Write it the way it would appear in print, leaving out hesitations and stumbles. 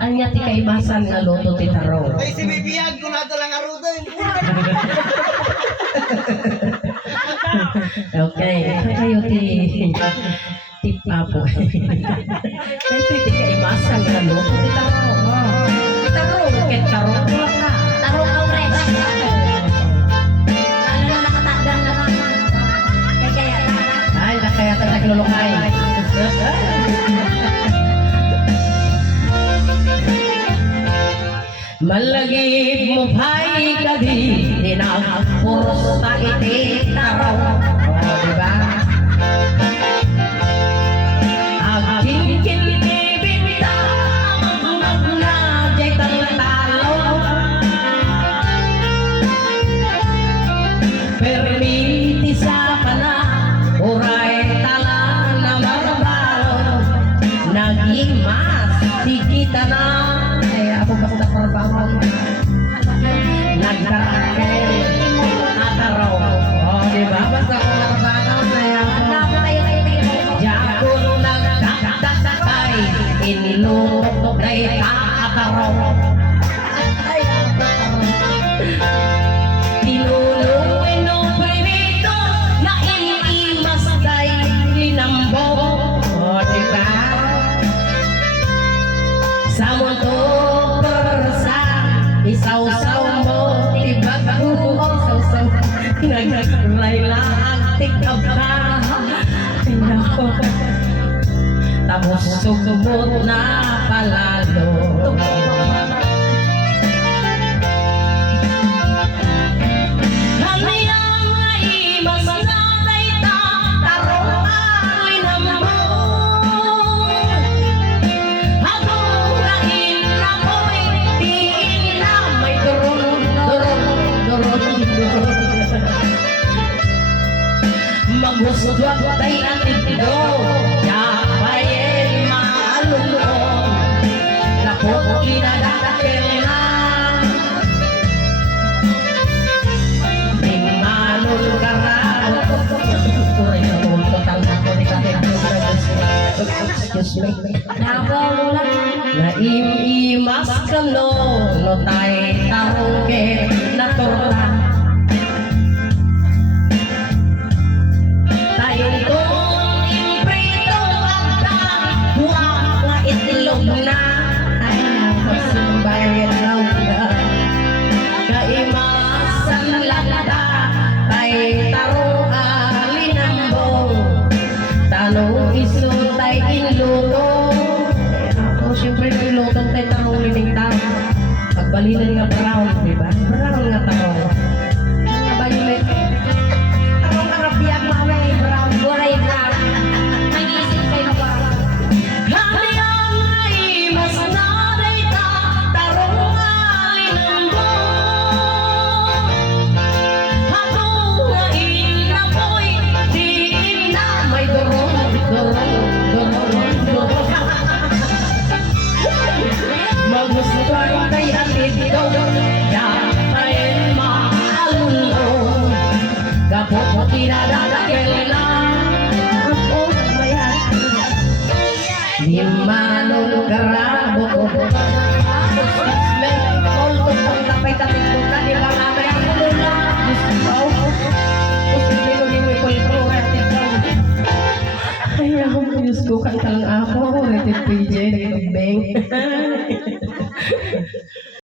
Anya ti kaibasan nga luto ti taro. Ay, si bibiyag ko na ito lang arutin. Okay, kayo ti papo. Ito ti kaibasan nga luto ti taro. Taro, ket taro ka. Tarong ang res. Lalo na nakatagdan na lang. Kaya Ay, kaya ka naglulukay. Malagib mo pa'y kadi, dinapuro sa iti taraw. O, diba? Aking kinibita, na jay talo. Permiti sa kana, uray tala na marbaro. Naging mas, di kita na. Ako basta parbangan nagkarakay nataraw. O, diba? Basta ako parbangan na yan. Yakon nagdakdakay inilunok na'y kakataraw. Tinulungin o primito na iniimas kay linambo. O, diba? Sa mundo isaw-saw mo, tibag mo, isaw-saw, nag-layla ang tikab ka. Tapos sugmot na palalo. Hanayang naimas na dayta, tarong alinam mo. Magusugwag tayo natin ito, yapayin maalulong, lapot kinadakil na. Tingmalul karalo, kuray na mo, total na ko ni excuse me. Naim-imas ka no tay taruge na torta. Itong imprito at buwak nga itlog na. Ay, nakasumbayan lang ka. Kaimasan lagda kay taro alinambong. Tanong iso tay inluto. Ako siyempre nilutong tay tarong lining tao. Pagbalinan nga brown, diba? Brown nga taro. Nga ba yung may tarong arabiak mamay brown. Buray brown. May isip kayo ba? Hanayang naimas na dayta, tarong alinambong. Hatong nga inapoy, diin na may dorong. Magusugay kay atid ikaw, yapain maalulong. Gapot mo kinadadakil na. Di manul karabo ko. May kolto pang tapay-tapay ko na di ba mamay ang mula. Gusto ko. Posible ko yung ipulpo. Ay, ako, Diyos ko, kanta lang ako. Rated PJ, rated Beng.